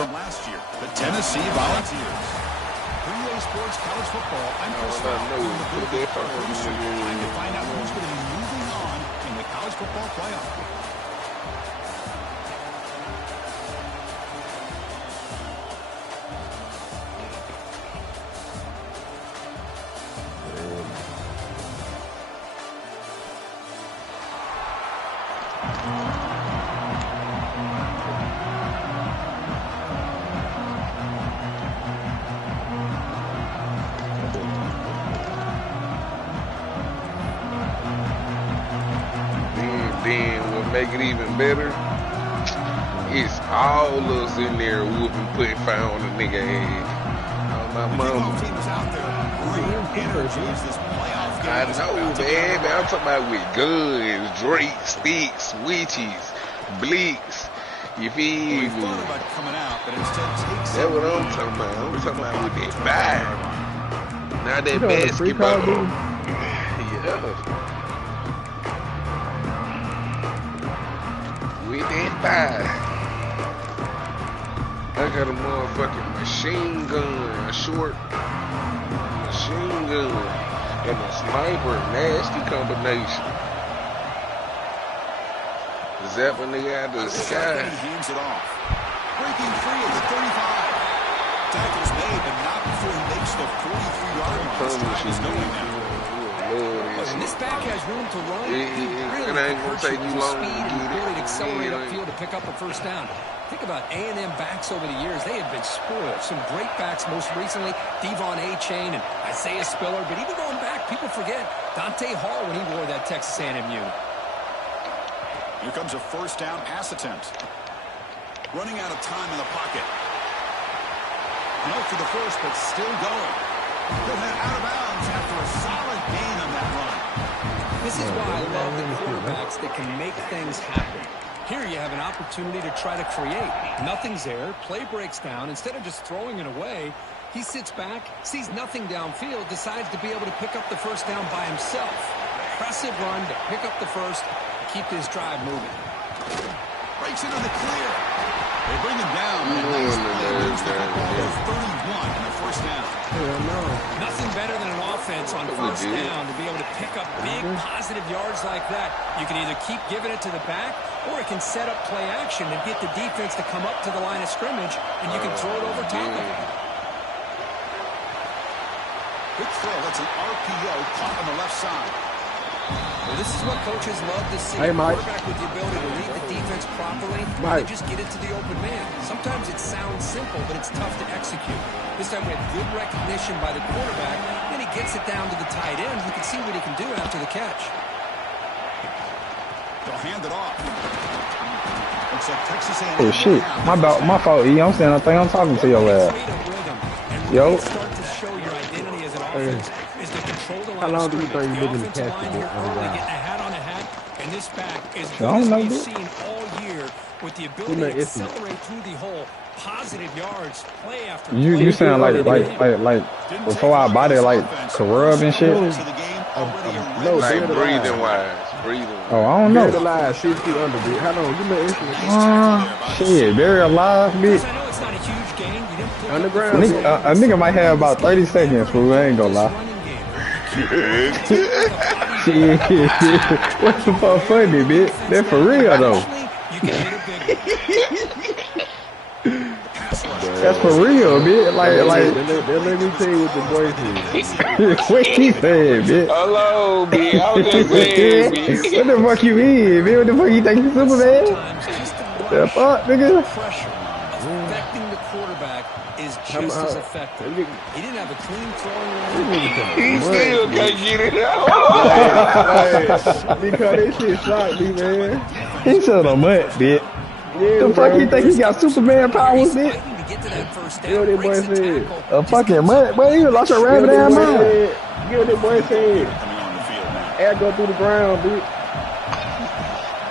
from last year, the Tennessee Volunteers. 3A Sports College Football. I'm Chris Time to find out who's going to be moving on in the college football playoff. Then what make it even better, it's all us in there whooping, putting fire on the nigga head. Oh, my mama. I know, man. I'm talking about with guns, Drake, sticks, witches, blicks. You feel me? That's what I'm talking about. I'm talking about with that fire. Not that basketball. Yeah. With that fire. I got a motherfucking machine gun, a short machine gun, and a sniper, nasty combination. Zapping nigga out the sky. Hands it off. Breaking free at the 35. Tackle's made, but not before he makes the 43-yard line. Drive is going now. And this back has room to run. It ain't gonna take you long to get it. Really accelerate upfield to pick up a first down. Think about A&M backs over the years. They have been spoiled. Some great backs, most recently Devon A-Chain and Isaiah Spiller. But even going back, people forget Dante Hall when he wore that Texas A&M unit. Here comes a first down pass attempt. Running out of time in the pocket. No for the first, but still going. He'll head out of bounds after a solid gain on that run. This is why I love the quarterbacks that can make things happen. Here you have an opportunity to try to create. Nothing's there. Play breaks down. Instead of just throwing it away, he sits back, sees nothing downfield, decides to be able to pick up the first down by himself. Impressive run to pick up the first, keep this drive moving. Breaks into the clear. They bring him down. And a nice play moves the football to 31 in the first down. Nothing better than an offense on first down to be able to pick up big positive yards like that. You can either keep giving it to the back, or it can set up play action and get the defense to come up to the line of scrimmage, and you can throw it over top of it. Quick throw. That's an RPO caught on the left side. Well, this is what coaches love to see. Hey, Mike. Quarterback with the ability to read the defense properly, Mike. and just get it to the open man. Sometimes it sounds simple, but it's tough to execute. This time we had good recognition by the quarterback, and he gets it down to the tight end. You can see what he can do after the catch. They'll hand it off. Looks like Texas A&M. Oh shit, my fault, E. I'm saying I think I'm talking to your ass. Yo. Start to show your identity as an offense is to control the line. How long do you think you've been in the offensive catch line here early, getting a hat on a hat, and this back is I don't good know, as we've dude. seen all year with the ability to accelerate through the hole, positive yards, play after play. You sound like before I bought it like corrupt and shit. No, Like breathing wise. Oh, I don't know. Buried alive, 6 feet under, bitch. How long? You been instrument? Shit, very alive, bitch. I know it's not a huge gain. You didn't put Underground. A nigga might have about 30 seconds, fool. I ain't gonna lie. running game. Shit, what's the fuck funny, bitch? That for real though. You can hit a big one. That's for real, bitch. Like, Let me tell you what the boy said. what he said, bitch. Hello, B. I was just saying, B. What the fuck you mean, bitch? What the fuck you think you Superman? The fuck, nigga? Pressure affecting the quarterback is just as effective. He didn't have a clean throwing line. He still can't get it out. Because this shit shocked me, man. He said a mutt, bitch. Yeah, The fuck you think he got Superman powers, bitch? To get to that first You know down, what that breaks boy the said? tackle. A fucking mutt? Boy, you lost your rabbit ass mind. You know what that boy said? Coming on the field now. Air go through the ground, bitch.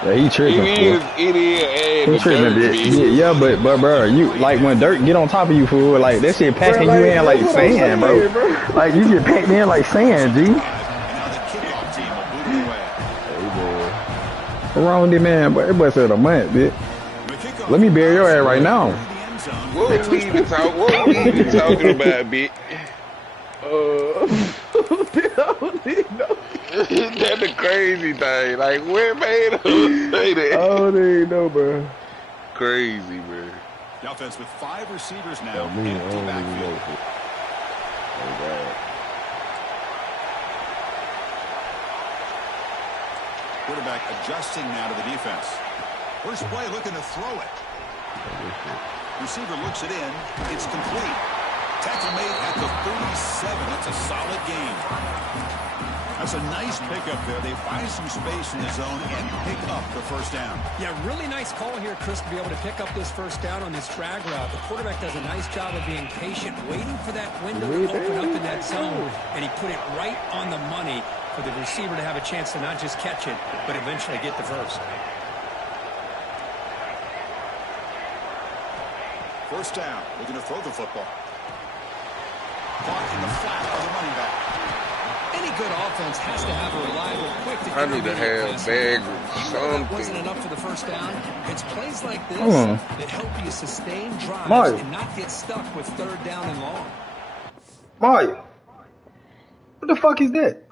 Yeah, he tripping, fool. It is He tripping, bitch. Yeah, but bro, you like when dirt get on top of you, fool. Like that shit packing you in like sand, bro. Like you get packed in like sand, G. And now the kickoff team will boot it away. What's wrong with this man? Boy, that boy said a month, bitch. The kickoff Let me bury your ass right now. to the end end zone. What we even talking about, bitch? That's the crazy thing. Like, where made us say that? I don't even know, bro. Crazy, bro. The offense with 5 receivers now. I don't Empty even backfield. know. Oh, God. Quarterback adjusting now to the defense. First play looking to throw it. Receiver looks it in. It's complete. Tackle made at the 37. That's a solid gain. That's a nice pickup there. They find some space in the zone and pick up the first down. Yeah, really nice call here, Chris, to be able to pick up this first down on this drag route. The quarterback does a nice job of being patient, waiting for that window to open up in that zone, and he put it right on the money for the receiver to have a chance to not just catch it, but eventually get the first. First down. Looking to throw the football. Caught in the flat of the running back. Any good offense has to have a reliable, quick to I need to have bag or That wasn't something. enough for the first down. It's plays like this that help you sustain drives Mario. and not get stuck with third down and long. Mario, what the fuck is that?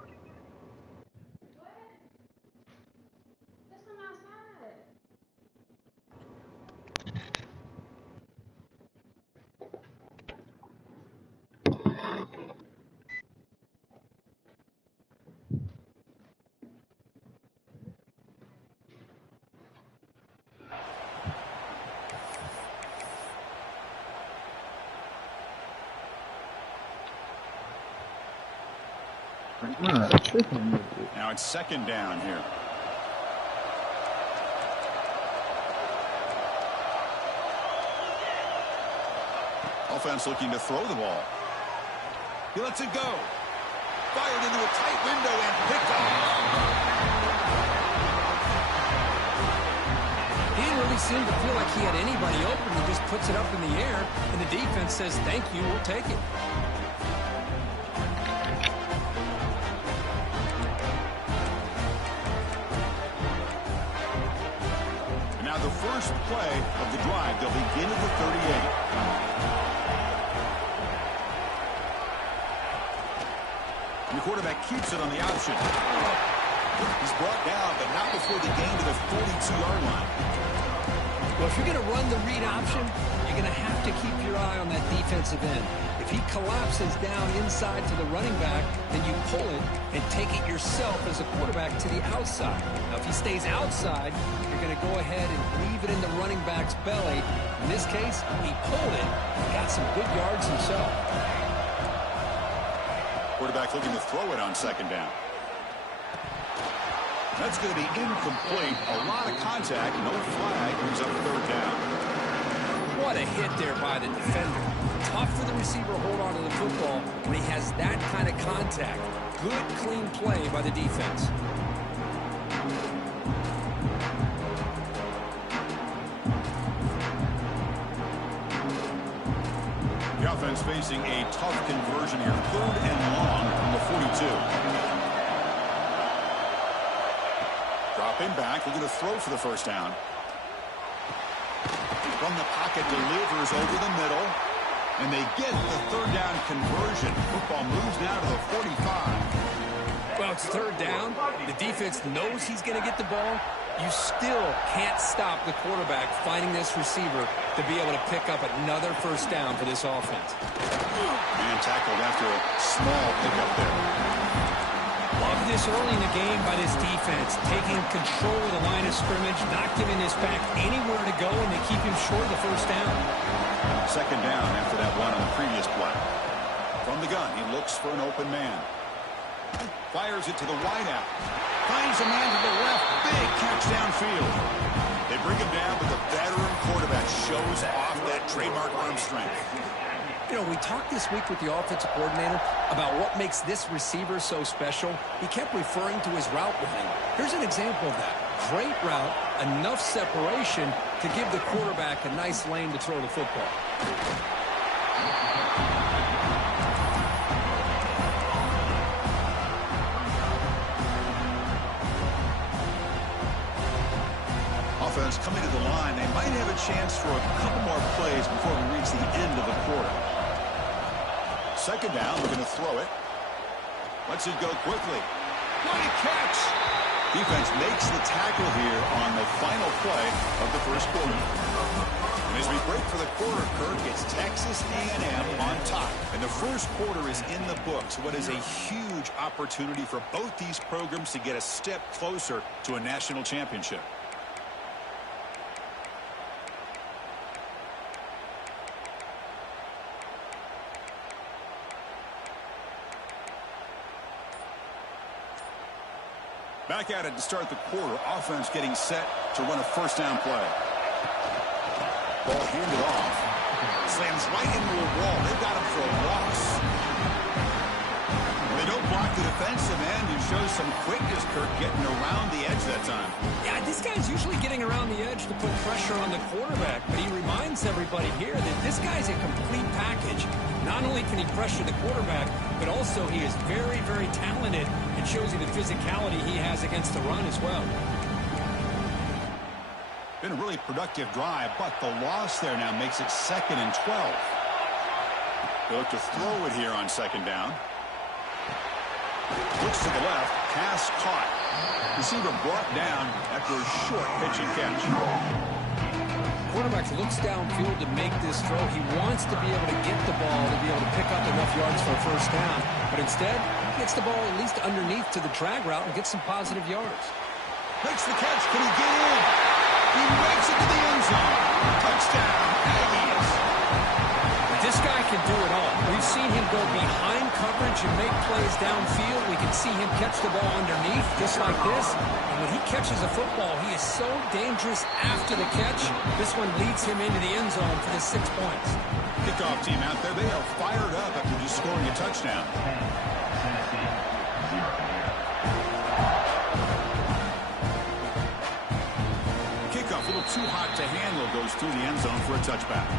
Now it's second down here. Offense looking to throw the ball. He lets it go. Fired into a tight window and picked off. He didn't really seem to feel like he had anybody open. He just puts it up in the air, and the defense says, thank you, we'll take it. And now the first play of the drive. They'll begin at the 38. And the quarterback keeps it on the option. He's brought down, but not before the gain to the 42-yard line. Well, if you're going to run the read option, you're going to have to keep your eye on that defensive end. If he collapses down inside to the running back, then you pull it and take it yourself as a quarterback to the outside. Now, if he stays outside, you're going to go ahead and leave it in the running back's belly. In this case, he pulled it and got some good yards himself. Quarterback looking to throw it on second down. That's going to be incomplete. A lot of contact. No flag. Brings up third down. What a hit there by the defender. Tough for the receiver to hold on to the football when he has that kind of contact. Good, clean play by the defense. The offense facing a tough conversion here. Third and long from the 42. Dropping back, looking to throw for the first down. From the pocket, delivers over the middle. And they get the third down conversion. Football moves now to the 45. Well, it's third down. The defense knows he's going to get the ball. You still can't stop the quarterback finding this receiver to be able to pick up another first down for this offense. Man tackled after a small pickup there. Love this early in the game by this defense, taking control of the line of scrimmage, not giving this back anywhere to go, and they keep him short of the first down. Second down after that one on the previous play. From the gun, he looks for an open man. Fires it to the wideout. Finds a man to the left. Big catch downfield. They bring him down, but the veteran quarterback shows off that trademark arm strength. You know, we talked this week with the offensive coordinator about what makes this receiver so special. He kept referring to his route running. Here's an example of that. Great route, enough separation to give the quarterback a nice lane to throw the football. offense coming to the line. They might have a chance for a couple more plays before we reach the end of the quarter. Second down, we're going to throw it. Lets it go quickly. What a catch! Defense makes the tackle here on the final play of the first quarter. And as we break for the quarter, Kirk, it's Texas A&M on top. And the first quarter is in the books. What is a huge opportunity for both these programs to get a step closer to a national championship. Back at it to start the quarter. Offense getting set to run a first down play. Ball handed off. Slams right into a wall. They've got him for a loss. They don't block the defensive end and show some quickness, Kirk, getting around the edge that time. Yeah, this guy's usually getting around the edge to put pressure on the quarterback, but he reminds everybody here that this guy's a complete package. Not only can he pressure the quarterback, but also he is very, very talented and shows you the physicality he has against the run as well. Been a really productive drive, but the loss there now makes it 2nd and 12. They look to throw it here on second down. Looks to the left, pass caught. Receiver brought down after a short pitch and catch. Quarterback looks downfield to make this throw. He wants to be able to get the ball to be able to pick up enough yards for a first down, but instead he gets the ball at least underneath to the drag route and gets some positive yards. Makes the catch. Can he get in? He makes it to the end zone. Touchdown, Aggies. This guy can do it all. We've seen him go behind coverage and make plays downfield. We can see him catch the ball underneath just like this. And when he catches a football, he is so dangerous after the catch. This one leads him into the end zone for the 6 points. Kickoff team out there. They are fired up after just scoring a touchdown. Kickoff a little too hot to handle. Goes through the end zone for a touchback.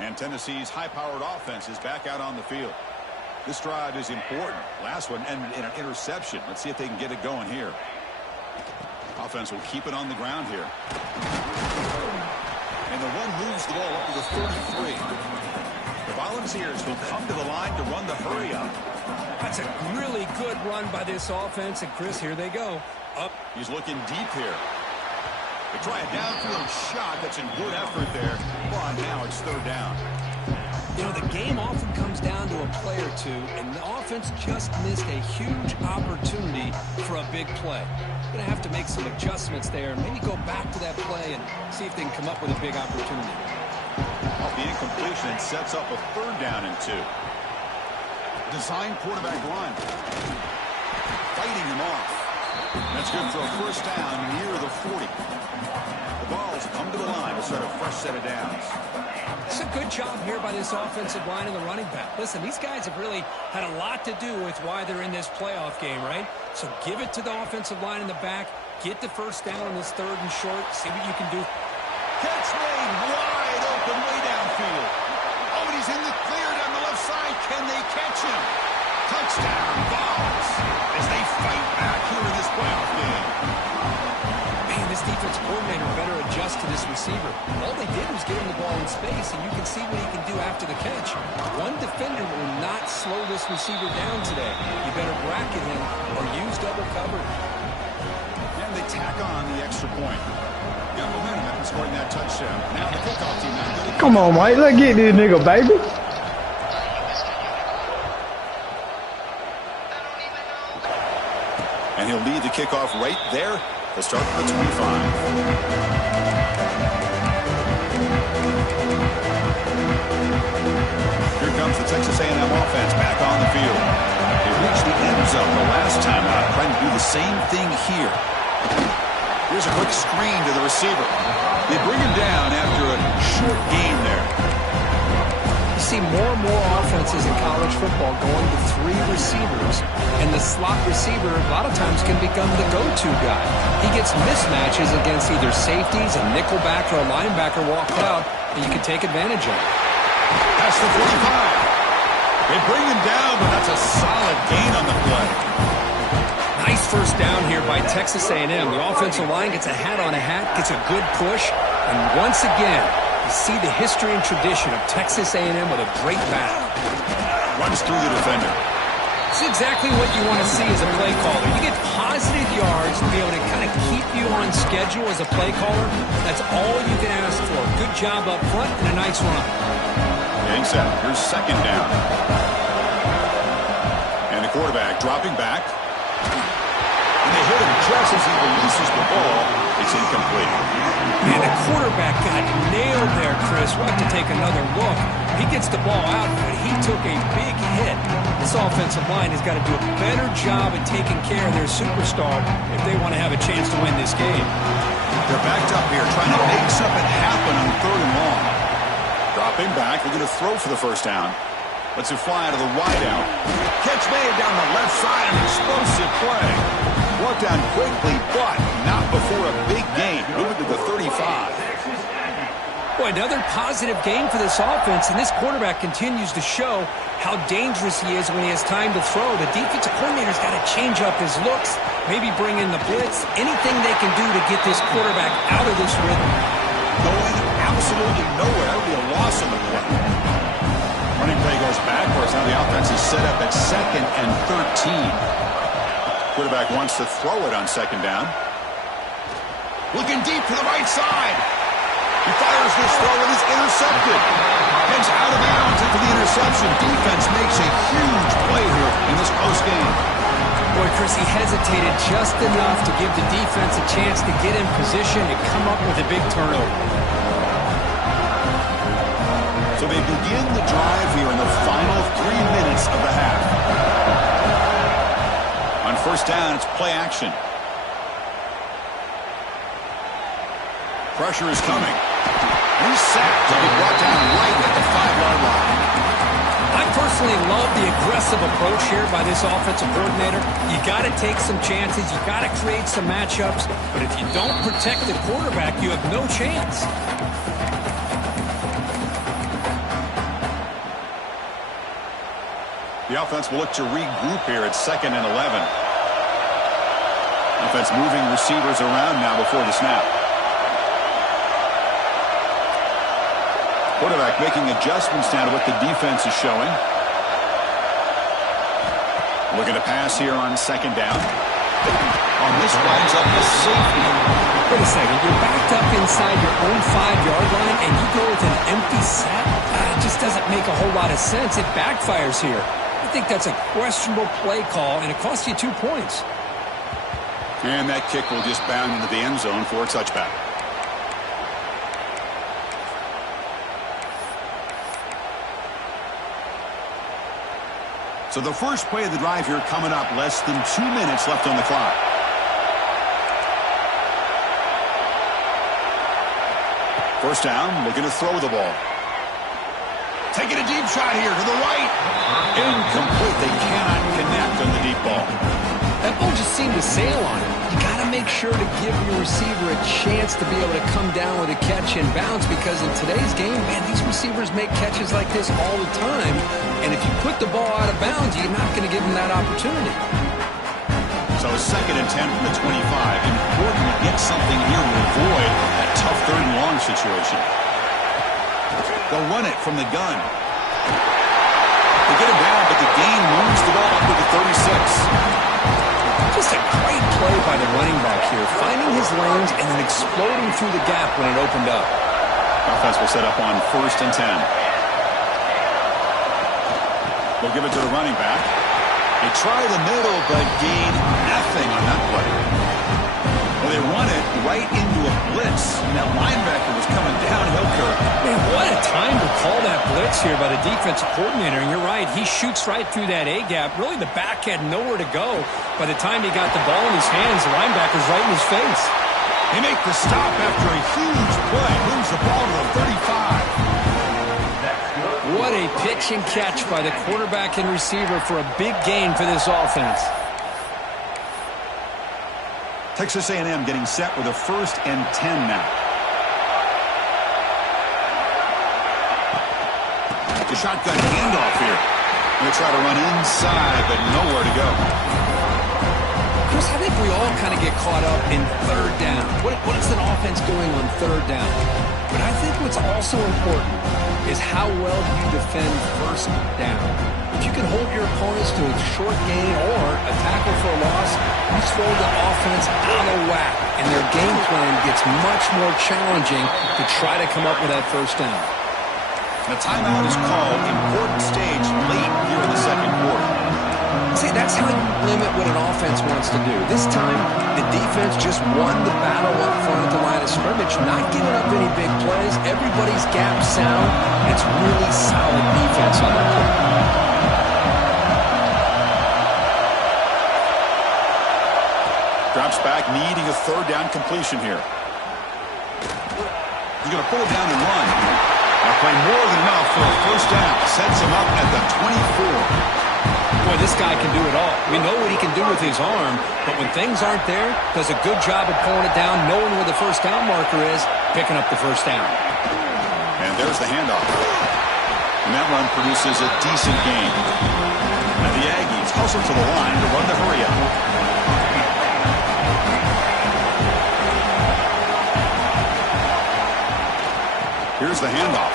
And Tennessee's high-powered offense is back out on the field. This drive is important. Last one ended in an interception. Let's see if they can get it going here. Offense will keep it on the ground here. And the run moves the ball up to the 33. The Volunteers will come to the line to run the hurry up. That's a really good run by this offense. And, Chris, here they go. Up. He's looking deep here. They try a downfield shot. That's a good effort there. But now it's third down. You know, the game often comes down to a play or two, and the offense just missed a huge opportunity for a big play. Going to have to make some adjustments there, maybe go back to that play and see if they can come up with a big opportunity. Off the incompletion, it sets up a third down and 2. Design quarterback run. Fighting him off. That's good for a first down near the 40. The balls come to the line to start a fresh set of downs. It's a good job here by this offensive line and the running back. Listen, these guys have really had a lot to do with why they're in this playoff game, right? So give it to the offensive line in the back. Get the first down on this 3rd and short. See what you can do. Catch made wide open way downfield. Oh, and he's in the clear down the left side. Can they catch him? Touchdown, Vols, as they fight back here in this playoff game. Man, this defense coordinator better adjust to this receiver. All they did was get him the ball in space, and you can see what he can do after the catch. One defender will not slow this receiver down today. You better bracket him or use double coverage. And they tack on the extra point. Got momentum after scoring that touchdown. Now the kickoff team. Come on, Mike. Let's get this nigga, baby. And he'll lead the kickoff right there to start the 25. Here comes the Texas A&M offense back on the field. They reached the end zone the last time out, trying to do the same thing here. Here's a quick screen to the receiver. They bring him down after a short gain there. You see more and more offenses in college football going to 3 receivers, and the slot receiver a lot of times can become the go-to guy. He gets mismatches against either safeties, a nickelback, or a linebacker walked out, and you can take advantage of it. That's the 45. They bring him down, but that's a solid gain on the play. Nice first down here by Texas A&M. The offensive line gets a hat on a hat, gets a good push, and once again, you see the history and tradition of Texas A&M with a great back. Runs through the defender. It's exactly what you want to see as a play caller. You get positive yards to be able to kind of keep you on schedule as a play caller. That's all you can ask for. Good job up front and a nice run. Getting set. Here's second down. And the quarterback dropping back. And they hit him just as he releases the ball. It's incomplete. Man, the quarterback got nailed there, Chris. We'll have to take another look. He gets the ball out, but he took a big hit. This offensive line has got to do a better job at taking care of their superstar if they want to have a chance to win this game. They're backed up here, trying to make something happen on third and long. Dropping back, they're going to throw for the first down. Lets it fly out of the wideout. Catch made down the left side, an explosive play. Brought down quickly, but not before a big gain. Moving to the 35. Boy, another positive game for this offense, and this quarterback continues to show how dangerous he is when he has time to throw. The defensive coordinator's got to change up his looks, maybe bring in the blitz, anything they can do to get this quarterback out of this rhythm. Going absolutely nowhere. That would be a loss on the play. Running play goes backwards. Now the offense is set up at 2nd and 13. Quarterback wants to throw it on second down. Looking deep to the right side. He fires this throw and is intercepted. Heads out of bounds after the interception. Defense makes a huge play here in this close game. Boy, Chris, he hesitated just enough to give the defense a chance to get in position and come up with a big turnover. So they begin the drive here in the final 3 minutes of the half. On first down, it's play action. Pressure is coming. He's sacked and brought down right at the 5-yard line. I personally love the aggressive approach here by this offensive coordinator. You got to take some chances. You got to create some matchups. But if you don't protect the quarterback, you have no chance. The offense will look to regroup here at 2nd and 11. Offense moving receivers around now before the snap. Quarterback making adjustments now to what the defense is showing. Looking to pass here on second down. On this winds up the safety. Wait a second. You're backed up inside your own 5-yard line, and you go with an empty set? It just doesn't make a whole lot of sense. It backfires here. I think that's a questionable play call, and it costs you 2 points. And that kick will just bound into the end zone for a touchback. So the first play of the drive here coming up, less than 2 minutes left on the clock. First down, looking to throw the ball. Taking a deep shot here to the right. Incomplete. They cannot connect on the deep ball. That ball just seemed to sail on it. You got to make sure to give your receiver a chance to be able to come down with a catch and bounce, because in today's game, man, these receivers make catches like this all the time. And if you put the ball out of bounds, you're not going to give them that opportunity. So 2nd and 10 from the 25. Important to get something here to avoid that tough third and long situation. They'll run it from the gun. They get him down, but the gain moves the ball up to the 36. Just a great play by the running back here, finding his lanes and then exploding through the gap when it opened up. Offense will set up on 1st and 10. They'll give it to the running back. They try the middle, but gain nothing on that play. Well, they run it right into a blitz. And that linebacker was coming downhill, Kirk. Man, what a time to call that blitz here by the defensive coordinator. And you're right, he shoots right through that A-gap. Really, the back had nowhere to go. By the time he got the ball in his hands, the linebacker's right in his face. They make the stop after a huge play. Moves the ball to the 35. What a pitch and catch by the quarterback and receiver for a big gain for this offense. Texas A&M getting set with a 1st and 10 now. The shotgun handoff here. They try to run inside, but nowhere to go. Chris, I think we all kind of get caught up in third down. What is an offense doing on third down? But I think what's also important is how well you defend first down. If you can hold your opponents to a short gain or a tackle for a loss, you throw the offense out of whack, and their game plan gets much more challenging to try to come up with that first down. The timeout is called. Important stage late here in the second quarter. See, that's how you limit what an offense wants to do. This time, the defense just won the battle up front at the line of scrimmage, not giving up any big plays. Everybody's gap sound. It's really solid defense on that play. Drops back, needing a third down completion here. He's going to pull it down and run. Now play more than enough for a first down. Sets him up at the 24. Boy, this guy can do it all. We know what he can do with his arm, but when things aren't there, does a good job of pulling it down, knowing where the first down marker is, picking up the first down. And there's the handoff. And that run produces a decent gain. And the Aggies hustle to the line to run the hurry up. Here's the handoff.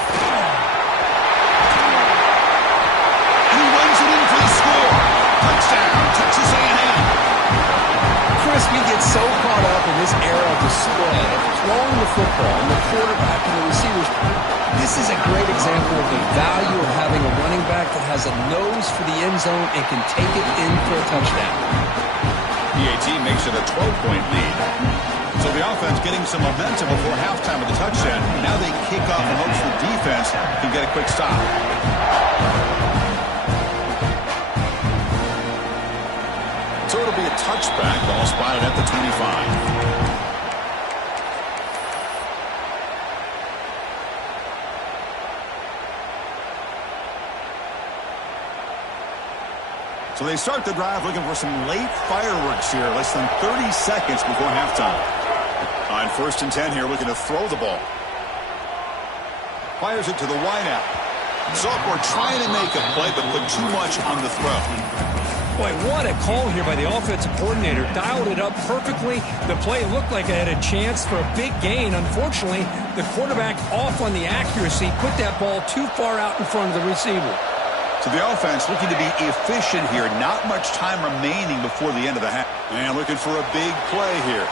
And he runs it in for the score. Touchdown, Texas A&M. Chris, we get so caught up in this era of display, throwing the football and the quarterback and the receivers. This is a great example of the value of having a running back that has a nose for the end zone and can take it in for a touchdown. PAT makes it a 12-point lead. So the offense getting some momentum before halftime of the touchdown. Now they kick off in hopes the defense can get a quick stop. So it'll be a touchback, ball spotted at the 25. So they start the drive looking for some late fireworks here, less than 30 seconds before halftime. On 1st and 10 here, looking to throw the ball. Fires it to the wideout. Sophomore trying to make a play, but put too much on the throw. Boy, what a call here by the offensive coordinator. Dialed it up perfectly. The play looked like it had a chance for a big gain. Unfortunately, the quarterback off on the accuracy, put that ball too far out in front of the receiver. So the offense looking to be efficient here. Not much time remaining before the end of the half. And looking for a big play here.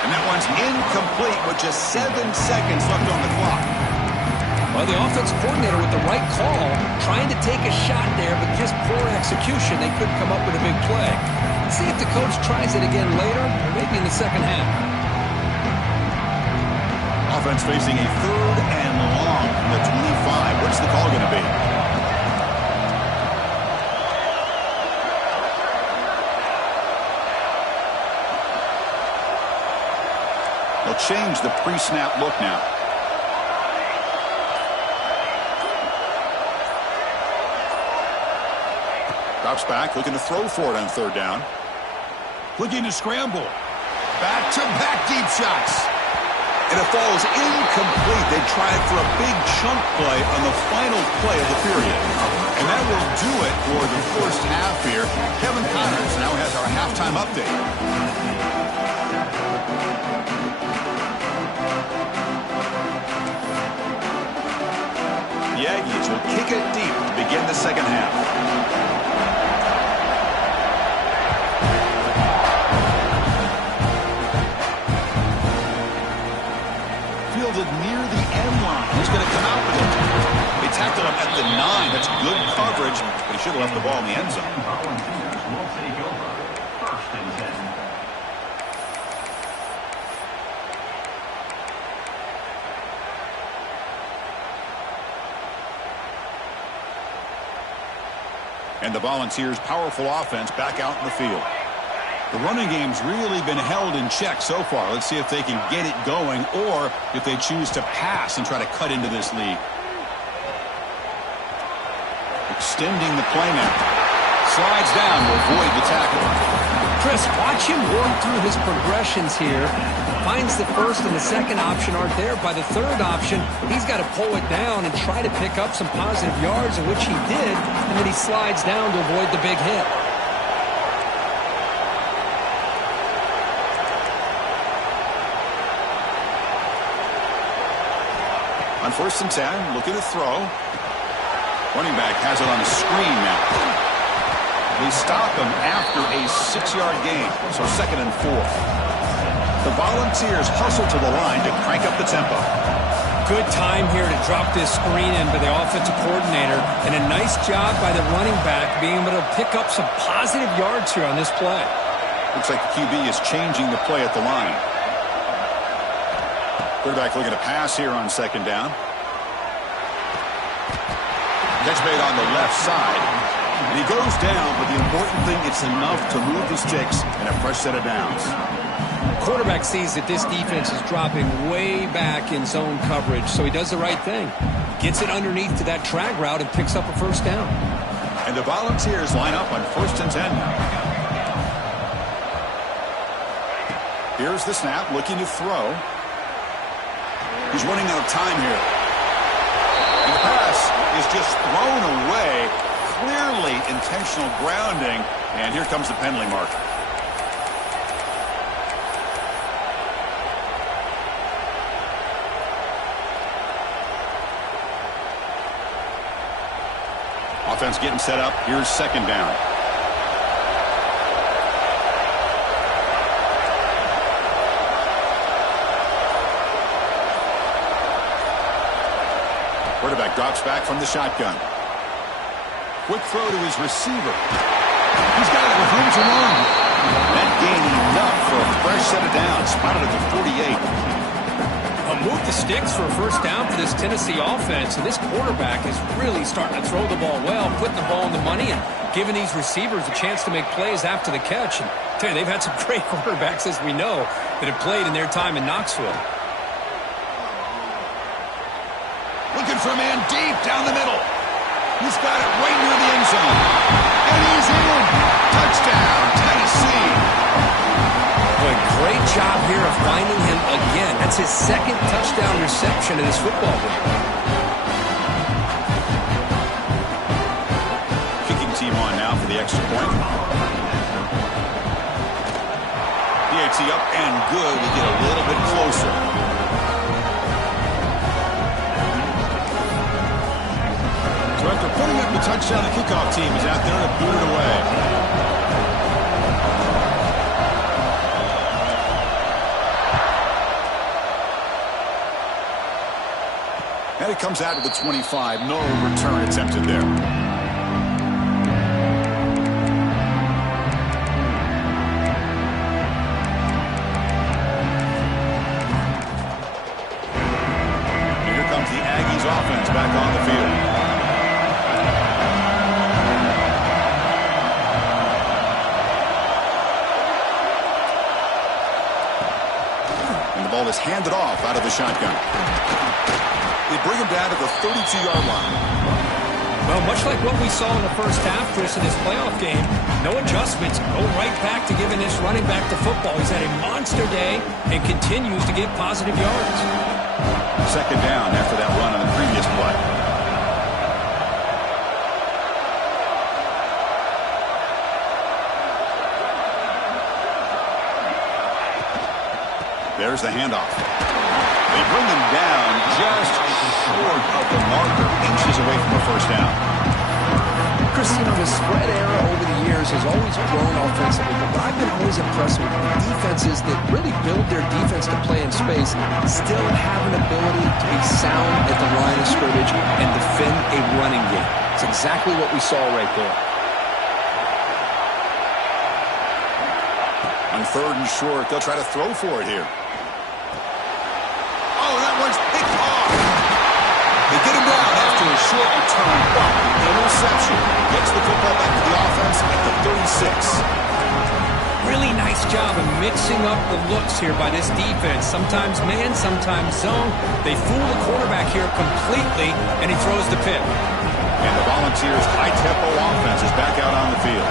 And that one's incomplete with just 7 seconds left on the clock. Well, the offensive coordinator with the right call, trying to take a shot there, but just poor execution. They couldn't come up with a big play. Let's see if the coach tries it again later, or maybe in the second half. Offense facing a 3rd and long from the 25. What's the call going to be? They'll change the pre-snap look now. Drops back, looking to throw for it on 3rd down. Looking to scramble. Back-to-back deep shots. And it falls incomplete. They tried for a big chunk play on the final play of the period. And that will do it for the first half here. Kevin Connors now has our halftime update. The Aggies will kick it deep to begin the second half. Fielded near the end line. He's going to come out with it. They tackled him at the 9. That's good coverage, but he should have left the ball in the end zone. And the Volunteers' powerful offense back out in the field. The running game's really been held in check so far. Let's see if they can get it going or if they choose to pass and try to cut into this lead. Extending the play now. Slides down to avoid the tackle. Chris, watch him work through his progressions here. Finds the first and the second option aren't there. By the third option, he's got to pull it down and try to pick up some positive yards, in which he did, and then he slides down to avoid the big hit. On 1st and 10, looking to throw. Running back has it on the screen now. They stop him after a 6-yard gain, so 2nd and 4. The Volunteers hustle to the line to crank up the tempo. Good time here to drop this screen in by the offensive coordinator, and a nice job by the running back being able to pick up some positive yards here on this play. Looks like the QB is changing the play at the line. Quarterback looking to pass here on 2nd down. Catch made on the left side. And he goes down, but the important thing, it's enough to move the sticks and a fresh set of downs. Quarterback sees that this defense is dropping way back in zone coverage, so he does the right thing. Gets it underneath to that drag route and picks up a 1st down. And the Volunteers line up on 1st and 10 now. Here's the snap, looking to throw. He's running out of time here. And the pass is just thrown away. Clearly intentional grounding. And here comes the penalty mark. Offense getting set up. Here's 2nd down. Quarterback drops back from the shotgun. Quick throw to his receiver. He's got it with room to run. That gain enough for a fresh set of downs. Spotted at the 48. Move the sticks for a 1st down for this Tennessee offense, and this quarterback is really starting to throw the ball well, putting the ball in the money and giving these receivers a chance to make plays after the catch. And tell you, they've had some great quarterbacks, as we know, that have played in their time in Knoxville. Looking for a man deep down the middle. He's got it right near the end zone. And he's in. Touchdown, Tennessee. Boy, great job here of finding him again. That's his 2nd touchdown reception of this football game. Kicking team on now for the extra point. PAT up and good. We get a little bit closer. So after putting up the touchdown, the kickoff team is out there to boot it away. And it comes out to the 25. No return attempted there. And here comes the Aggies offense back on the field. And the ball is handed off out of the shotgun. They bring him down to the 32-yard line. Well, much like what we saw in the 1st half, Chris, in this playoff game, no adjustments. Go right back to giving this running back the football. He's had a monster day and continues to get positive yards. 2nd down after that run on the previous play. There's the handoff. They bring him down just short of the marker, inches away from a 1st down. Chris, you know, the spread era over the years has always grown offensively, but I've been always impressed with defenses that really build their defense to play in space, still have an ability to be sound at the line of scrimmage and defend a running game. It's exactly what we saw right there. On 3rd and short, they'll try to throw for it here. Oh, that one's picked off. They get him down after a short return, but interception gets the football back to the offense at the 36. Really nice job of mixing up the looks here by this defense. Sometimes man, sometimes zone. They fool the quarterback here completely, and he throws the pick. And the Volunteers' high-tempo offense is back out on the field.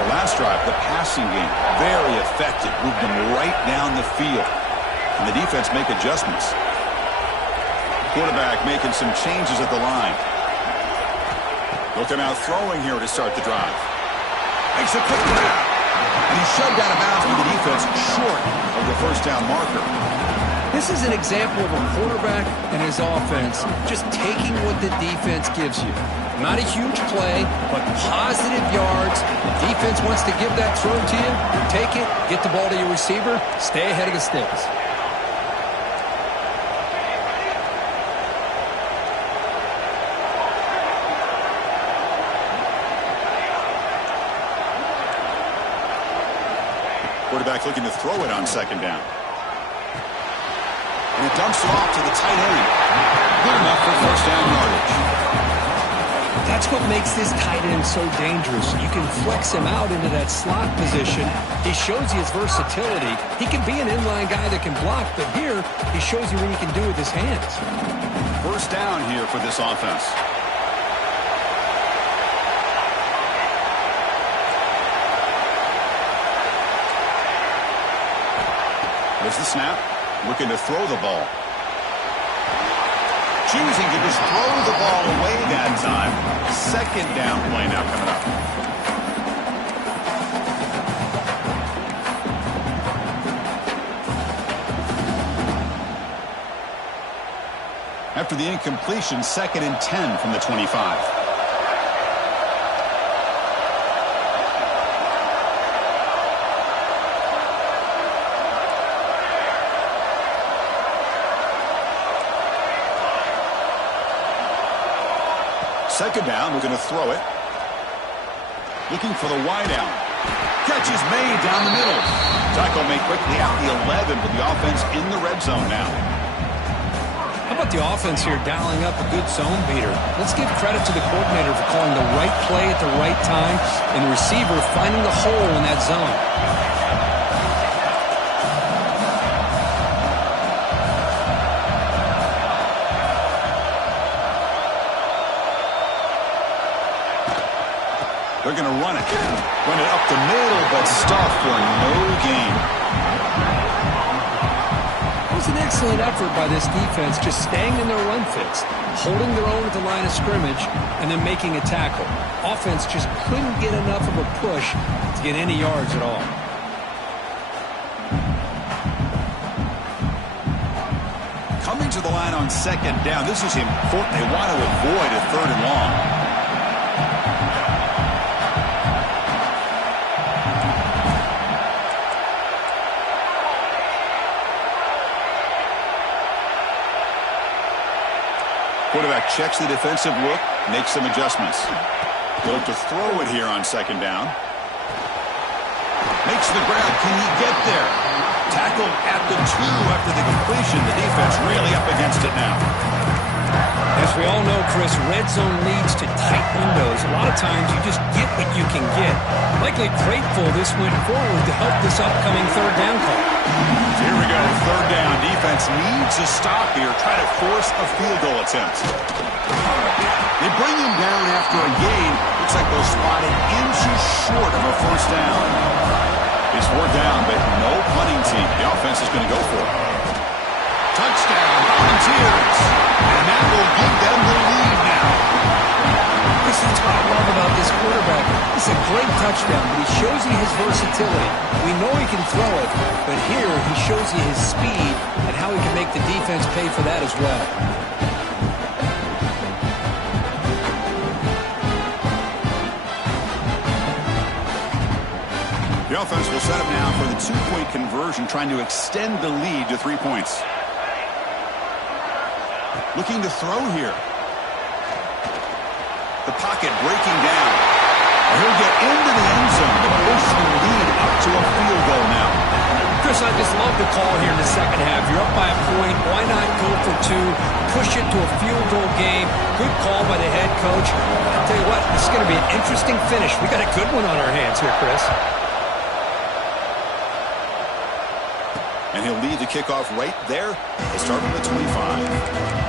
The last drive, the passing game, very effective. Moved them right down the field. And the defense make adjustments. Quarterback making some changes at the line. Looking out throwing here to start the drive. Makes a quick grab. And he's shoved out of bounds with the defense short of the first down marker. This is an example of a quarterback and his offense just taking what the defense gives you. Not a huge play, but positive yards. The defense wants to give that throw to you. Take it, get the ball to your receiver, stay ahead of the sticks. Quarterback looking to throw it on second down. And it dumps it off to the tight end. Good enough for first down yardage. That's what makes this tight end so dangerous. You can flex him out into that slot position. He shows you his versatility. He can be an inline guy that can block, but here he shows you what he can do with his hands. First down here for this offense. There's the snap. Looking to throw the ball. Choosing to just throw the ball away that time. Second down play now coming up. After the incompletion, 2nd and 10 from the 25. Second down, we're going to throw it. Looking for the wide out. Catch is made down the middle. Tackle made quickly at the 11 with the offense in the red zone now. How about the offense here dialing up a good zone beater? Let's give credit to the coordinator for calling the right play at the right time and the receiver finding the hole in that zone. They're going to run it. Run it up the middle, but stop for no gain. It was an excellent effort by this defense, just staying in their run fits, holding their own at the line of scrimmage, and then making a tackle. Offense just couldn't get enough of a push to get any yards at all. Coming to the line on second down. This is important. They want to avoid a third and long. Quarterback checks the defensive look, makes some adjustments. They'll look to throw it here on second down. Makes the grab. Can he get there? Tackled at the 2 after the completion. The defense really up against it now. As we all know, Chris, red zone leads to tight windows. A lot of times you just get what you can get. Likely grateful this went forward to help this upcoming third down call. Here we go, third down. Defense needs to stop here, try to force a field goal attempt. They bring him down after a gain. Looks like they'll spot it inches short of a first down. It's 4th down, but no punting team. The offense is going to go for it. Touchdown, Volunteers. And that will give them the lead now. That's what I love about this quarterback. It's a great touchdown, but he shows you his versatility. We know he can throw it, but here he shows you his speed and how he can make the defense pay for that as well. The offense will set up now for the 2-point conversion, trying to extend the lead to 3 points. Looking to throw here. The pocket breaking down. He'll get into the end zone to push the lead up to a field goal now. Chris, I just love the call here in the second half. You're up by a point. Why not go for 2? Push it to a field goal game. Good call by the head coach. I'll tell you what, this is going to be an interesting finish. We got a good one on our hands here, Chris. And he'll lead the kickoff right there. They start from the 25.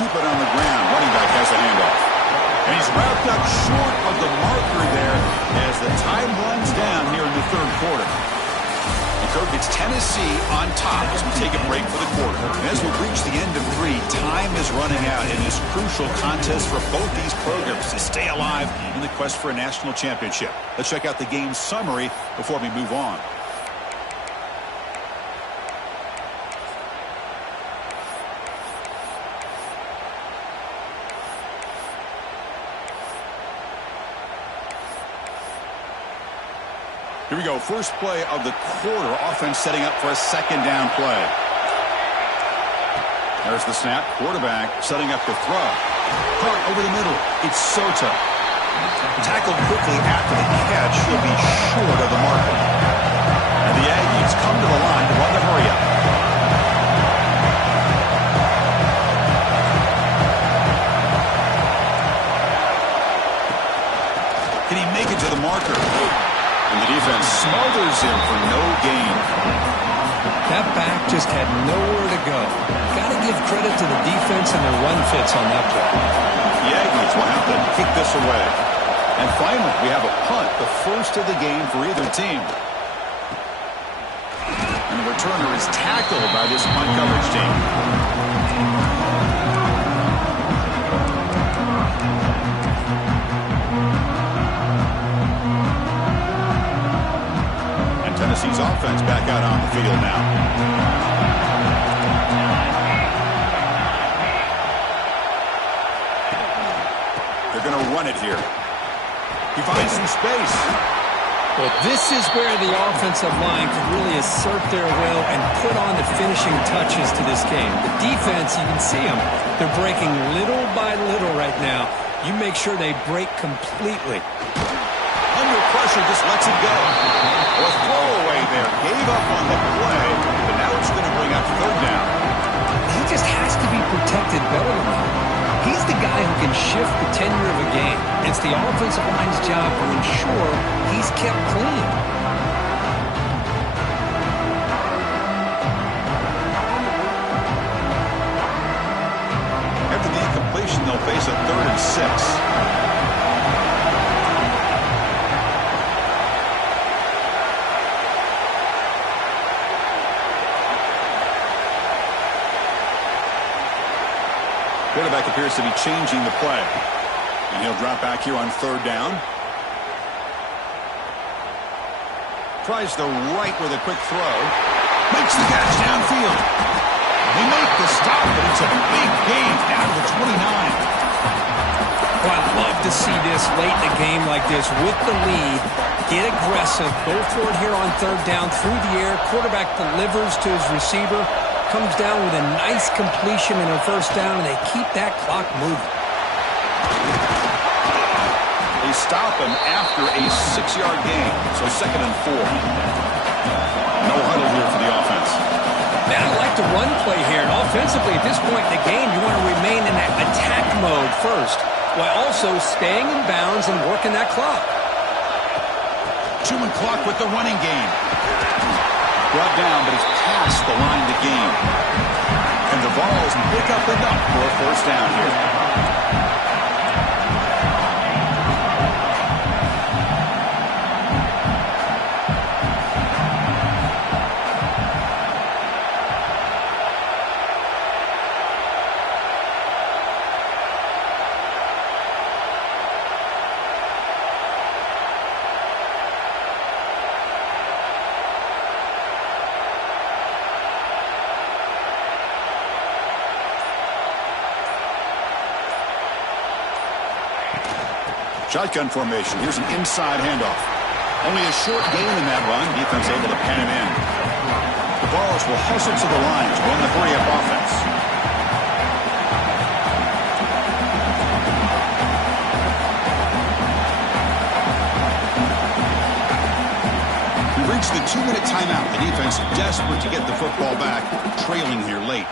keep it on the ground. Running back has the handoff. And he's wrapped up short of the marker there as the time runs down here in the third quarter. And Kirk, it's Tennessee on top as we take a break for the quarter. And as we reach the end of 3, time is running out in this crucial contest for both these programs to stay alive in the quest for a national championship. Let's check out the game summary before we move on. Here we go. First play of the quarter. Offense setting up for a second down play. There's the snap. Quarterback setting up to throw. Caught over the middle. It's Soto. Tackled quickly after the catch. He'll be short of the marker. And the Aggies come to the line to run the hurry up. Can he make it to the marker? And the defense smothers him for no gain. That back just had nowhere to go. Got to give credit to the defense and their run fits on that play. The Aggies will have to kick this away. And finally, we have a punt, the first of the game for either team. And the returner is tackled by this punt coverage team. Tennessee's offense back out on the field now. They're going to run it here. He finds some space. Well, this is where the offensive line can really assert their will and put on the finishing touches to this game. The defense, you can see them. They're breaking little by little right now. You make sure they break completely. Under pressure, just lets it go. A throwaway there. Gave up on the play, but now it's going to bring up third down. He just has to be protected better than that. He's the guy who can shift the tenure of a game. It's the offensive line's job to ensure he's kept clean. After the incompletion, they'll face a 3rd and 6. Quarterback appears to be changing the play. And he'll drop back here on 3rd down. Tries the right with a quick throw. Makes the catch downfield. They make the stop, but it's a big gain down to the 29. Well, I'd love to see this late in a game like this with the lead. Get aggressive. Go for it here on 3rd down through the air. Quarterback delivers to his receiver. Comes down with a nice completion in a 1st down, and they keep that clock moving. They stop him after a 6-yard gain, so 2nd and 4. No huddle here for the offense. Man, I like the run play here. And offensively, at this point in the game, you want to remain in that attack mode first, while also staying in bounds and working that clock. Chewing clock with the running game. Brought down, but he's past the line to gain. And the Vols pick up enough for a 1st down here. Shotgun formation. Here's an inside handoff. Only a short gain in that run. Defense able to pen him in. The Vols will hustle to the line to run the hurry-up offense. We reach the 2-minute timeout. The defense desperate to get the football back, trailing here late.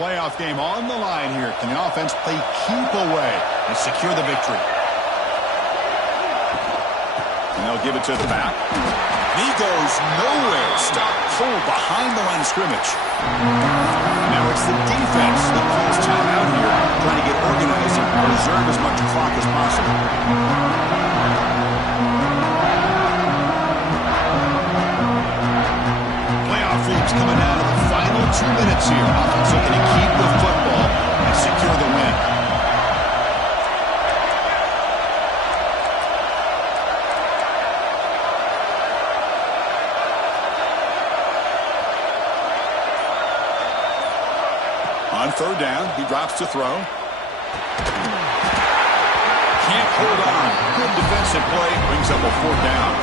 Playoff game on the line here. Can the offense play keep away and secure the victory? And they'll give it to the back. He goes nowhere. Stop cold behind the line of scrimmage. Now it's the defense that calls timeout here, trying to get organized and preserve as much clock as possible. Playoff games coming down to the final 2 minutes here. Offense looking to keep the football and secure the win. On third down, he drops to throw. Can't hold on. Good defensive play. Brings up a fourth down.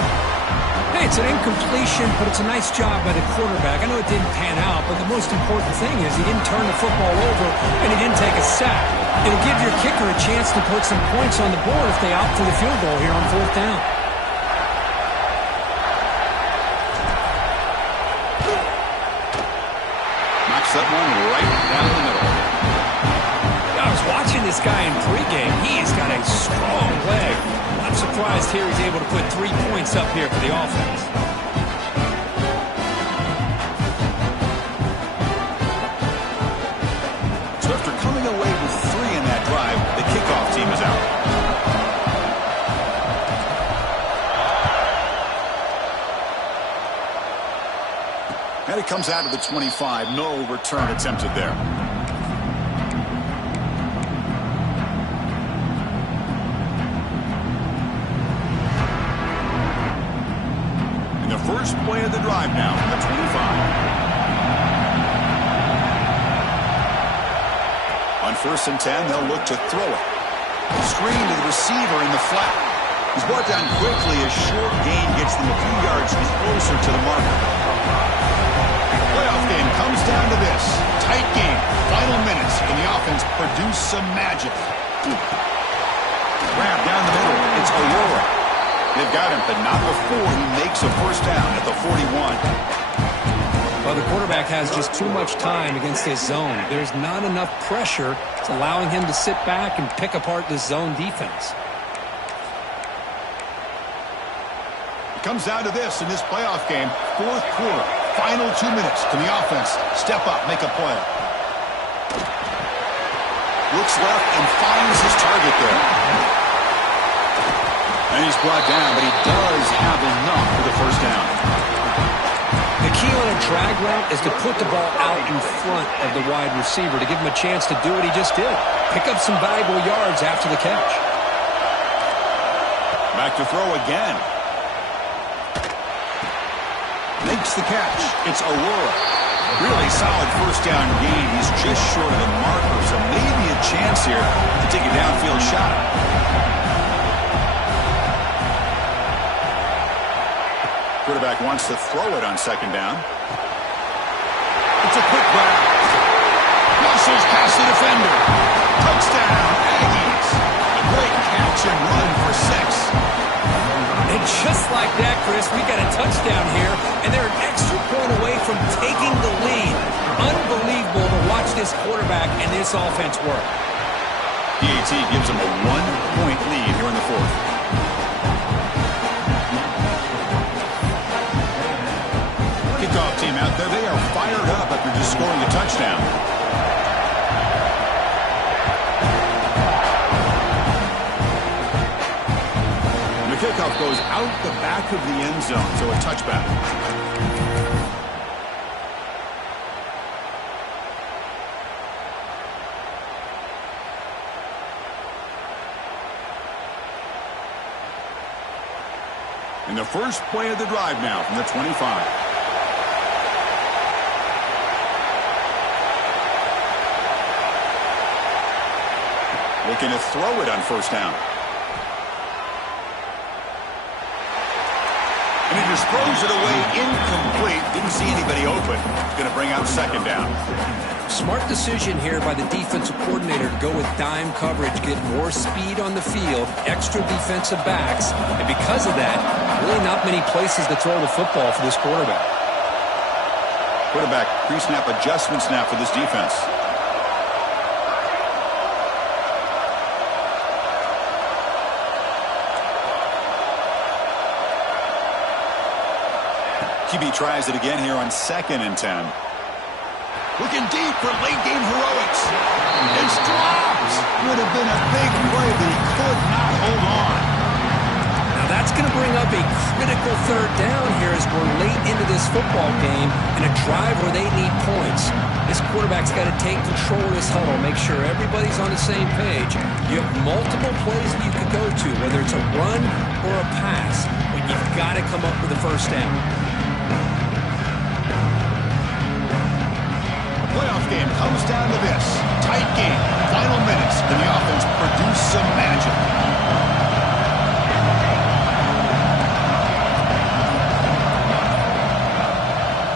Hey, it's an incompletion, but it's a nice job by the quarterback. I know it didn't pan out, but the most important thing is he didn't turn the football over and he didn't take a sack. It'll give your kicker a chance to put some points on the board if they opt for the field goal here on fourth down. That one right down the middle. I was watching this guy in pregame. He's got a strong leg. I'm surprised here he's able to put 3 points up here for the offense. So after coming away with 3 in that drive, the kickoff team is out. And it comes out of the 25. No return attempted there. And the first play of the drive now from the 25. On 1st and 10, they'll look to throw it. Screen to the receiver in the flat. He's brought down quickly as short gain gets them a few yards closer to the marker. Playoff game comes down to this. Tight game. Final minutes. Can the offense produce some magic? Grab down the middle. It's Aurora. They've got him, but not before he makes a first down at the 41. Well, the quarterback has just too much time against this zone. There's not enough pressure. It's allowing him to sit back and pick apart this zone defense. It comes down to this in this playoff game. Fourth quarter. Final 2 minutes. Can the offense step up, make a play? Looks left and finds his target there. And he's brought down, but he does have enough for the first down. The key on a drag route is to put the ball out in front of the wide receiver to give him a chance to do what he just did. Pick up some valuable yards after the catch. Back to throw again. Makes the catch. It's Aurora. Really solid first down gain. He's just short of the marker, so maybe a chance here to take a downfield shot. Quarterback wants to throw it on 2nd down. It's a quick grab. Muscles past the defender. Touchdown, Aggies. A great catch and run for 6. And just like that, Chris, we got a touchdown here, and they're an extra point away from taking the lead. Unbelievable to watch this quarterback and this offense work. PAT gives them a 1-point lead here in the 4th. Kickoff team out there. They are fired up after just scoring a touchdown. Kickoff goes out the back of the end zone, so a touchback. And the first play of the drive now from the 25. Looking to throw it on 1st down. And he just throws it away incomplete. Didn't see anybody open. Going to bring out 2nd down. Smart decision here by the defensive coordinator to go with dime coverage, get more speed on the field, extra defensive backs, and because of that, really not many places to throw the football for this quarterback. Quarterback pre-snap adjustments now for this defense. QB tries it again here on 2nd and 10. Looking deep for late-game heroics. It's dropped. Would have been a big play, but he could not hold on. Now that's going to bring up a critical 3rd down here as we're late into this football game in a drive where they need points. This quarterback's got to take control of this huddle, make sure everybody's on the same page. You have multiple plays that you could go to, whether it's a run or a pass, but you've got to come up with a 1st down. Playoff game comes down to this. Tight game. Final minutes. And the offense produced some magic.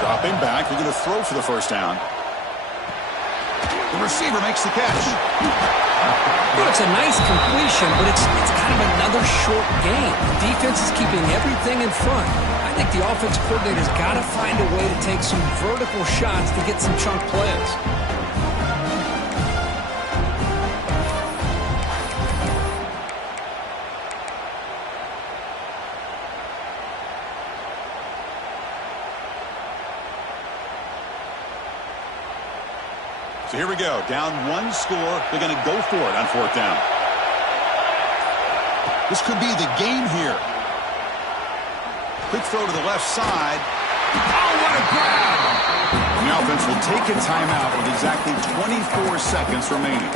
Dropping back. They're going to throw for the 1st down. The receiver makes the catch. Well, it's a nice completion, but it's kind of another short game. The defense is keeping everything in front. I think the offense coordinator's got to find a way to take some vertical shots to get some chunk plays. So here we go. Down 1 score. They're going to go for it on 4th down. This could be the game here. Quick throw to the left side. Oh, what a grab! And the offense will take a timeout with exactly 24 seconds remaining.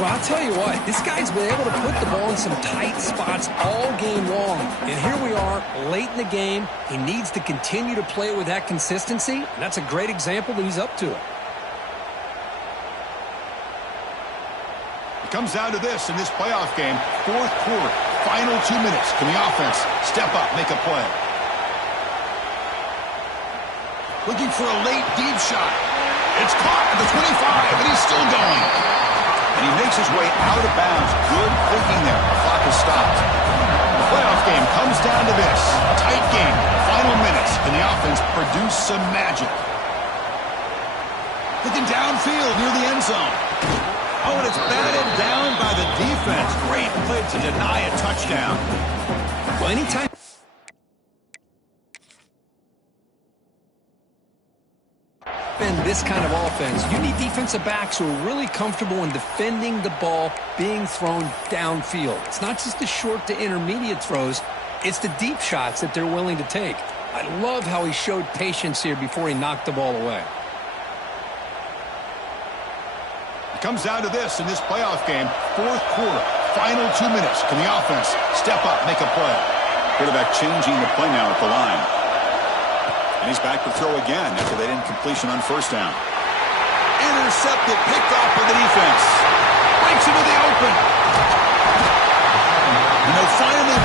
Well, I'll tell you what, this guy's been able to put the ball in some tight spots all game long. And here we are, late in the game. He needs to continue to play with that consistency. And that's a great example that he's up to it. It comes down to this in this playoff game. 4th quarter, final 2 minutes. Can the offense step up, make a play? Looking for a late deep shot. It's caught at the 25, and he's still going. And he makes his way out of bounds. Good thinking there. The clock is stopped. The playoff game comes down to this. Tight game, final minutes. Can the offense produce some magic? Looking downfield near the end zone. Oh, and it's batted down by the defense. Great play to deny a touchdown. Well, anytime in this kind of offense, you need defensive backs who are really comfortable in defending the ball being thrown downfield. It's not just the short to intermediate throws, it's the deep shots that they're willing to take. I love how he showed patience here before he knocked the ball away. It comes down to this in this playoff game. 4th quarter, final 2 minutes. Can the offense step up, make a play? Quarterback changing the play now at the line. And he's back to throw again after that incompletion on 1st down. Intercepted, picked off by the defense. Breaks into the open. And they'll finally